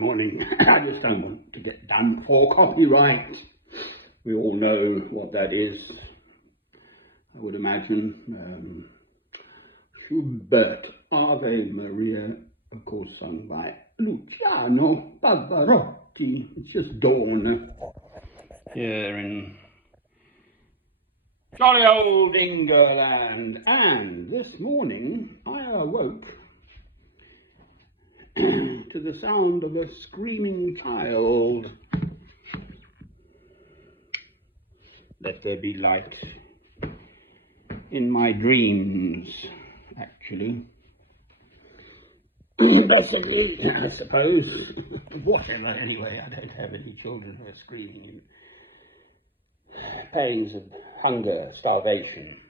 Morning. I just don't want to get done for copyright. We all know what that is, I would imagine. Schubert, Ave Maria, of course sung by Luciano Pavarotti. It's just dawn here in jolly old England, and this morning I awoke to the sound of a screaming child. Let there be light in my dreams, actually. Basically, I suppose. Whatever, anyway, I don't have any children who are screaming in pains of hunger, starvation.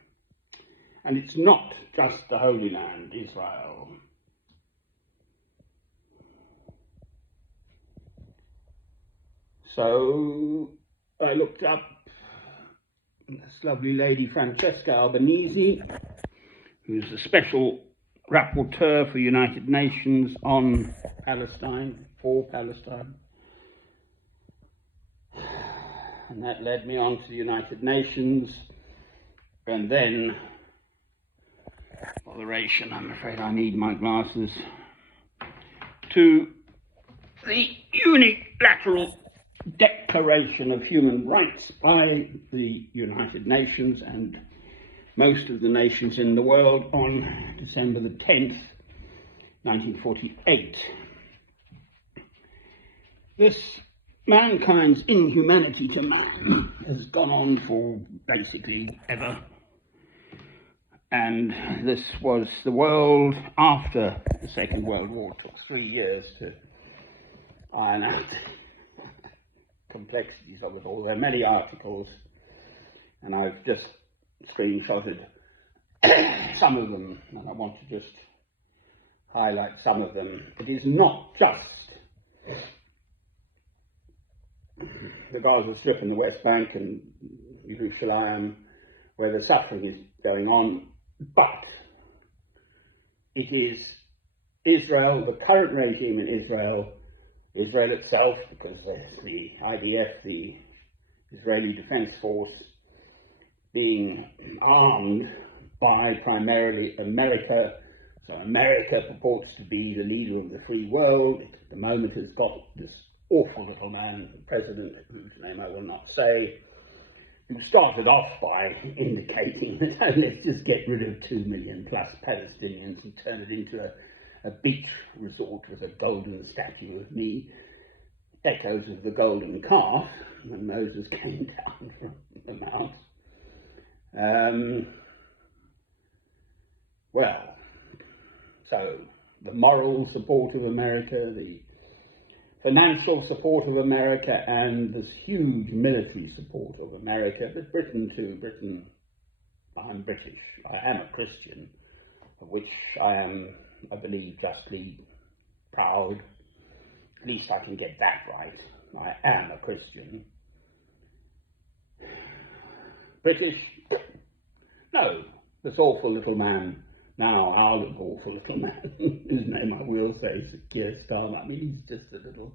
And it's not just the Holy Land, Israel. So I looked up this lovely lady, Francesca Albanese, who's the special rapporteur for United Nations on Palestine, for Palestine. And that led me on to the United Nations, and then, botheration, I'm afraid I need my glasses, to the unilateral Declaration of Human Rights by the United Nations and most of the nations in the world on December the 10th, 1948. This mankind's inhumanity to man has gone on for basically ever. And this was the world after the Second World War. It took 3 years to iron out complexities of it all. There are many articles, and I've just screenshotted some of them, and I want to just highlight some of them. It is not just the Gaza Strip and the West Bank and Jerusalem where the suffering is going on, but it is Israel, the current regime in Israel itself, because there's the IDF, the Israeli Defense Force, being armed by primarily America. So America purports to be the leader of the free world. It, at the moment, has got this awful little man, president, whose name I will not say, who started off by indicating that, oh, let's just get rid of 2 million plus Palestinians and turn it into a beach resort with a golden statue of me, echoes of the golden calf when Moses came down from the mount. Well, so the moral support of America, the financial support of America, and this huge military support of America, but Britain too. Britain, I'm British, I am a Christian, of which I am, I believe, justly proud. At least I can get that right. I am a Christian. British? No, this awful little man, now our awful little man, whose name I will say is Keir Starmer. I mean, he's just a little...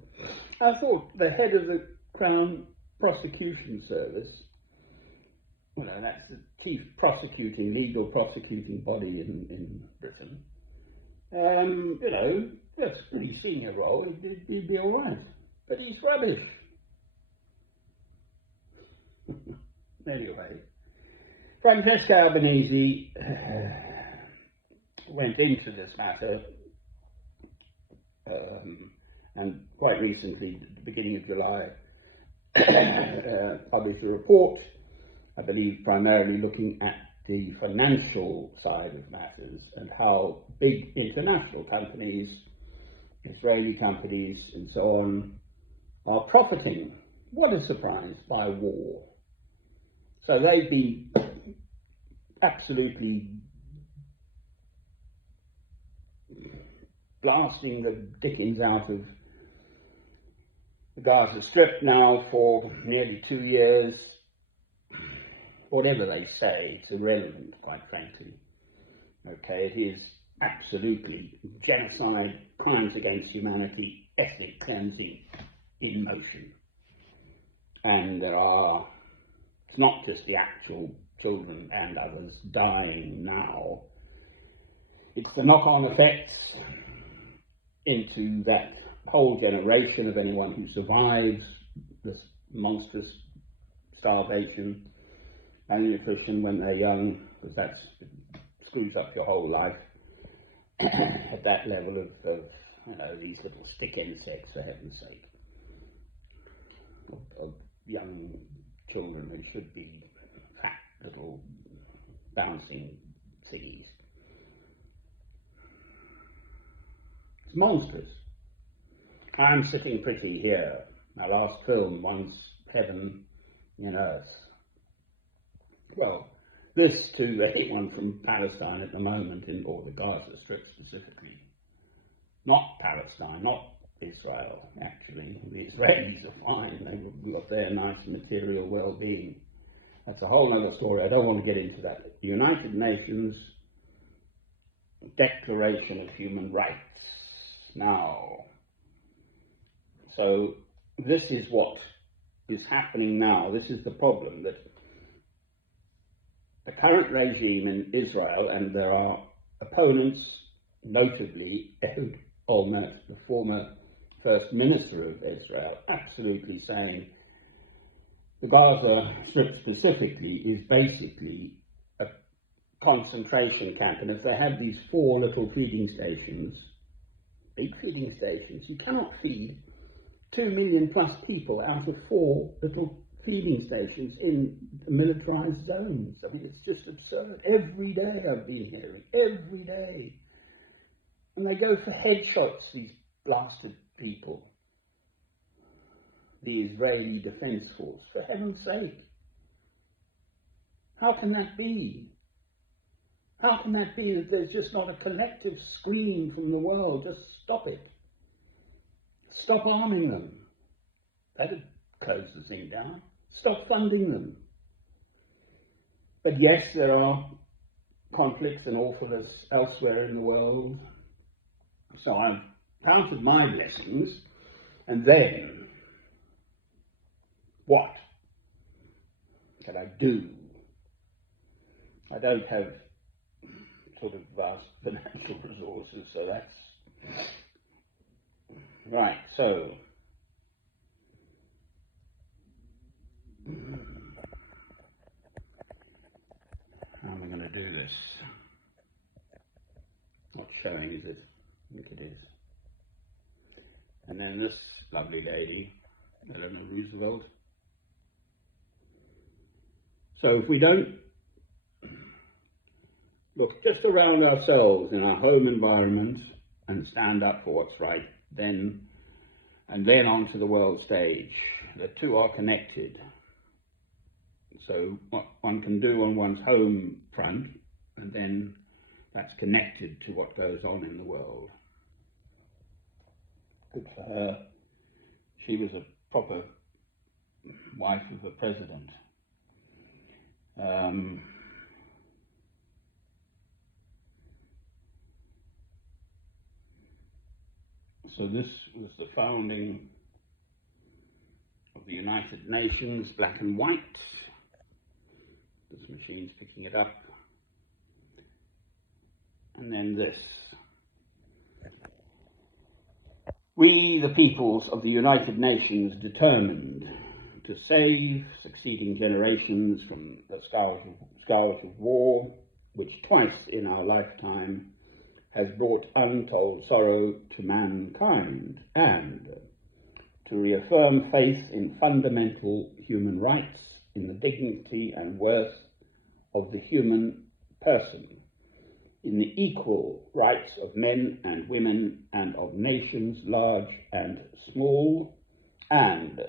I thought the head of the Crown Prosecution Service, well, that's the chief legal prosecuting body in Britain. You know, that's a pretty senior role, he'd be all right. But he's rubbish. Anyway, Francesca Albanese went into this matter and quite recently, at the beginning of July, published a report, I believe primarily looking at the financial side of matters and how big international companies, Israeli companies and so on, are profiting, what a surprise, by war. So they've been absolutely blasting the dickens out of the Gaza Strip now for nearly 2 years. Whatever they say, it's irrelevant, quite frankly. Okay, it is absolutely genocide, crimes against humanity, ethnic cleansing in motion. And it's not just the actual children and others dying now, it's the knock-on effects into that whole generation of anyone who survives this monstrous starvation, malnutrition when they're young, because that screws up your whole life at that level of these little stick insects, for heaven's sake, of young children who should be fat little bouncing thingies. It's monstrous. I'm Sitting Pretty here. My last film, Once Heaven in Earth. Well, this to anyone from Palestine at the moment, or the Gaza Strip specifically. Not Palestine, not Israel, actually. The Israelis are fine. They've got their nice material well-being. That's a whole other story. I don't want to get into that. The United Nations Declaration of Human Rights. Now, so this is what is happening now. This is the problem, that the current regime in Israel, and there are opponents, notably Ehud Olmert, the former First Minister of Israel, absolutely saying the Gaza Strip specifically is basically a concentration camp. And if they have these 4 little feeding stations, big feeding stations, you cannot feed 2 million plus people out of 4 little feeding stations in militarized zones. I mean, it's just absurd. Every day I've been hearing, every day. And they go for headshots, these blasted people. The Israeli Defense Force, for heaven's sake. How can that be? How can that be that there's just not a collective scream from the world? Just stop it. Stop arming them. That'd close the thing down. Stop funding them. But yes, there are conflicts and awfulness elsewhere in the world. So I've counted my blessings, and then what can I do? I don't have sort of vast financial resources, so that's right. So how am I going to do this? Not showing, is it? I think it is. And then this lovely lady, Eleanor Roosevelt. So if we don't look just around ourselves in our home environment and stand up for what's right, then onto the world stage. The two are connected. So what one can do on one's home front, and then that's connected to what goes on in the world. Good for her. She was a proper wife of a president. So this was the founding of the United Nations, black and white. This machine's picking it up. And then this. We, the peoples of the United Nations, determined to save succeeding generations from the scourge of war, which twice in our lifetime has brought untold sorrow to mankind, and to reaffirm faith in fundamental human rights, in the dignity and worth of the human person, in the equal rights of men and women and of nations large and small, and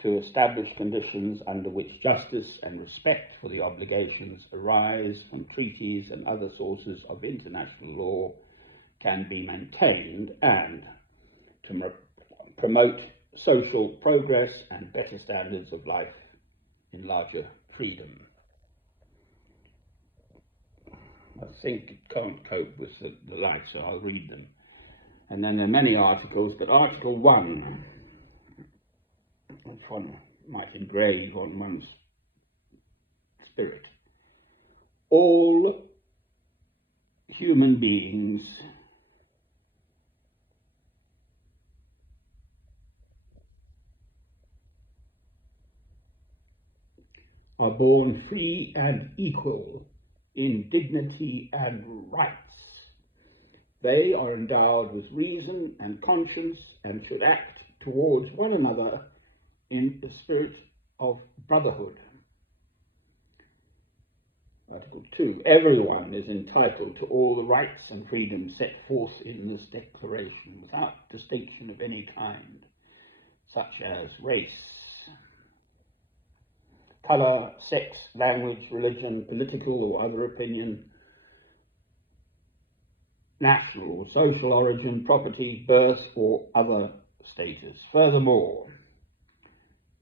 to establish conditions under which justice and respect for the obligations arise from treaties and other sources of international law can be maintained, and to promote social progress and better standards of life in larger freedom. I think it can't cope with the light, so I'll read them. And then there are many articles, but Article 1, which one might engrave on one's spirit. All human beings are born free and equal in dignity and rights. They are endowed with reason and conscience and should act towards one another in a spirit of brotherhood. Article 2. Everyone is entitled to all the rights and freedoms set forth in this declaration without distinction of any kind, such as race, colour, sex, language, religion, political or other opinion, national or social origin, property, birth or other status. Furthermore,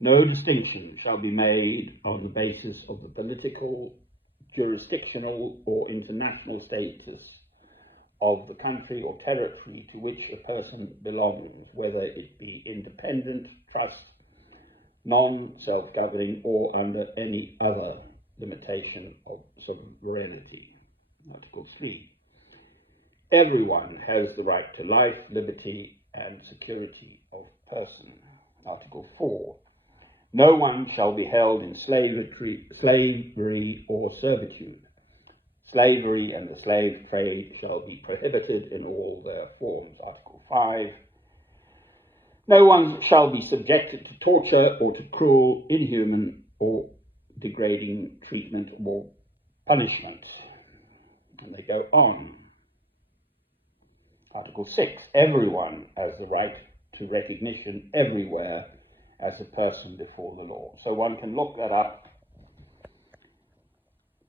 no distinction shall be made on the basis of the political, jurisdictional or international status of the country or territory to which a person belongs, whether it be independent, trust, non-self-governing or under any other limitation of sovereignty. Article 3. Everyone has the right to life, liberty and security of person. Article 4. No one shall be held in slavery or servitude. Slavery and the slave trade shall be prohibited in all their forms. Article 5. No one shall be subjected to torture or to cruel, inhuman or degrading treatment or punishment. And they go on. Article 6. Everyone has the right to recognition everywhere as a person before the law. So one can look that up.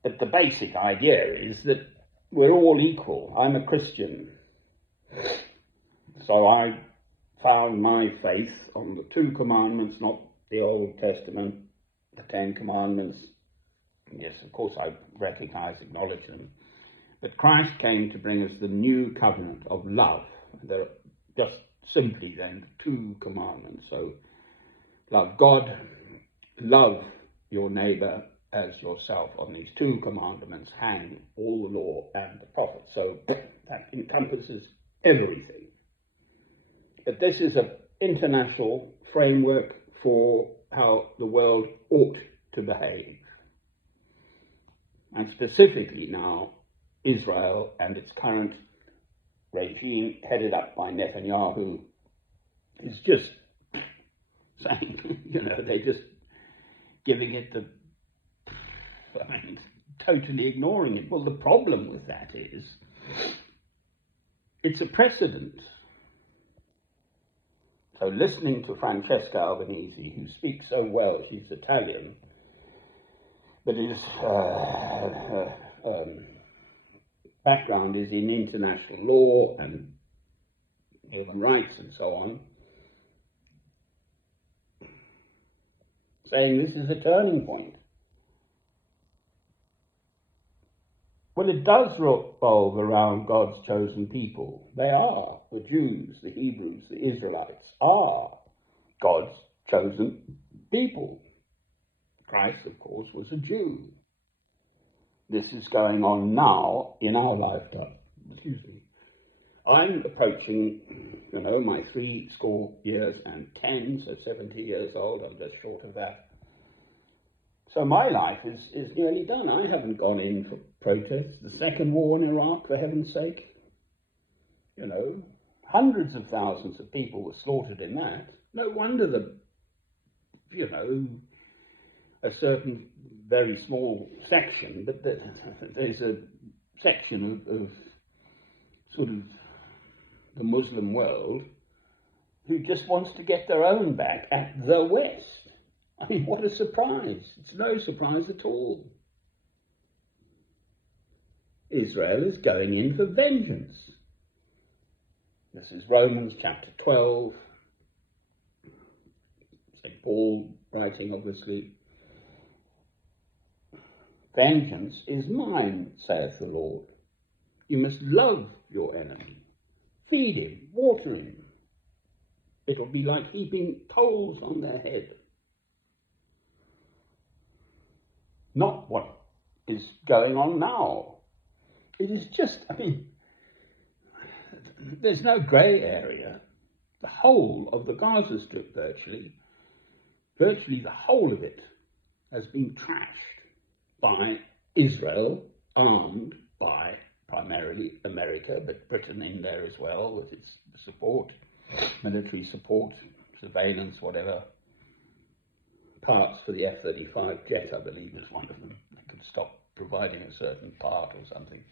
But the basic idea is that we're all equal. I'm a Christian. So I found my faith on the 2 commandments, not the Old Testament, the 10 commandments. Yes, of course I recognize, acknowledge them. But Christ came to bring us the new covenant of love. There are just simply then 2 commandments. So love God, love your neighbour as yourself. On these 2 commandments hang all the law and the prophets. So that encompasses everything. But this is an international framework for how the world ought to behave. And specifically now, Israel and its current regime, headed up by Netanyahu, is just saying, they're just giving it totally ignoring it. Well, the problem with that is it's a precedent. So listening to Francesca Albanese, who speaks so well, she's Italian, but his background is in international law and human rights and so on, saying this is a turning point. Well, it does revolve around God's chosen people. They are the Jews, the Hebrews, the Israelites are God's chosen people. Christ, of course, was a Jew. This is going on now in our lifetime. Excuse me. I'm approaching, my 70 years and 10, so 70 years old. I'm just short of that. So my life is nearly done. I haven't gone in for protests. The second war in Iraq, for heaven's sake. Hundreds of thousands of people were slaughtered in that. No wonder a certain very small section, but there's a section of sort of the Muslim world who just wants to get their own back at the West. I mean, what a surprise. It's no surprise at all. Israel is going in for vengeance. This is Romans chapter 12. St. Paul writing, obviously. Vengeance is mine, saith the Lord. You must love your enemy. feed him, water him. It'll be like heaping coals on their head. Not what is going on now. It is just, there's no grey area. The whole of the Gaza Strip, virtually the whole of it, has been trashed by Israel, armed by primarily America, but Britain in there as well with its support, military support, surveillance, whatever. Parts for the F-35 jet, I believe, is one of them. They could stop providing a certain part or something.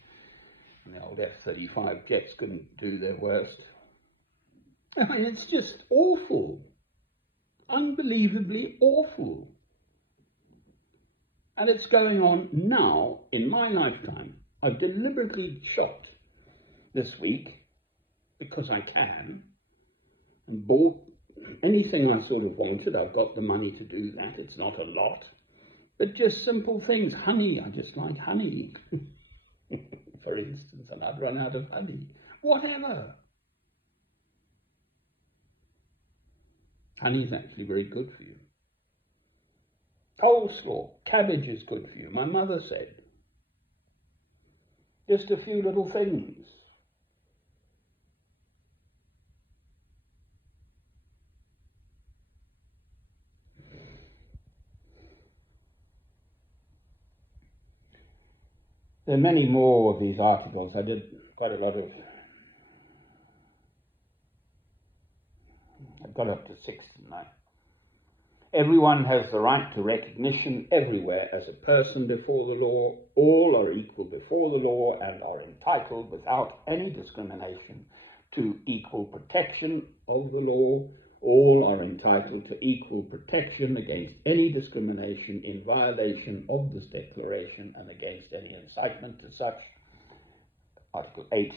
And the old F-35 jets couldn't do their worst. It's just awful. Unbelievably awful. And it's going on now, in my lifetime. I've deliberately shopped this week, because I can, and bought anything I sort of wanted. I've got the money to do that. It's not a lot. But just simple things. Honey, I just like honey. For instance, and I've run out of honey. Whatever. Honey is actually very good for you. Coleslaw, cabbage is good for you, my mother said. Just a few little things. There are many more of these articles. I did quite a lot of, I've got up to 6 tonight. Everyone has the right to recognition everywhere as a person before the law. All are equal before the law and are entitled without any discrimination to equal protection of the law. All are entitled to equal protection against any discrimination in violation of this declaration and against any incitement to such. Article 8.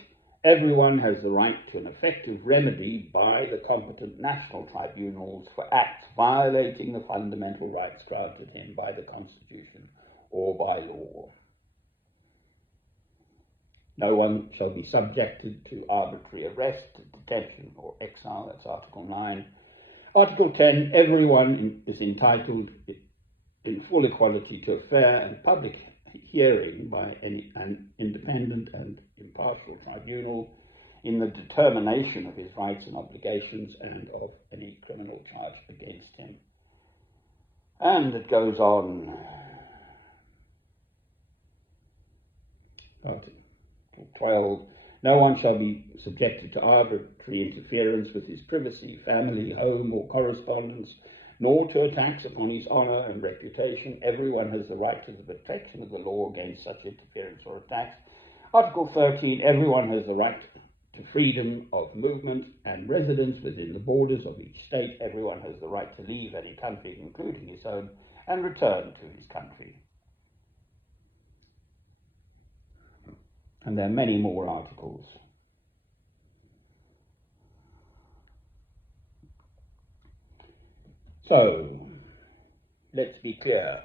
Everyone has the right to an effective remedy by the competent national tribunals for acts violating the fundamental rights granted him by the Constitution or by law. No one shall be subjected to arbitrary arrest, detention, or exile. That's Article 9. Article 10. Everyone is entitled in full equality to a fair and public hearing by an independent and impartial tribunal in the determination of his rights and obligations and of any criminal charge against him. And it goes on. Article 12. No one shall be subjected to arbitrary interference with his privacy, family, home, or correspondence, nor to attacks upon his honour and reputation. Everyone has the right to the protection of the law against such interference or attacks. Article 13. Everyone has the right to freedom of movement and residence within the borders of each state. Everyone has the right to leave any country, including his own, and return to his country. And there are many more articles. So, let's be clear.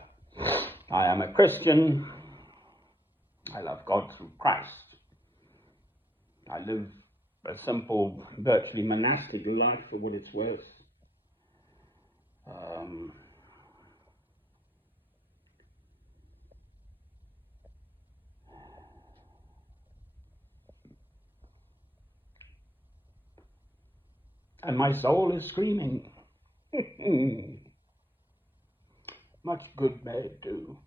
I am a Christian. I love God through Christ. I live a simple, virtually monastic life for what it's worth. And my soul is screaming. Much good may it do.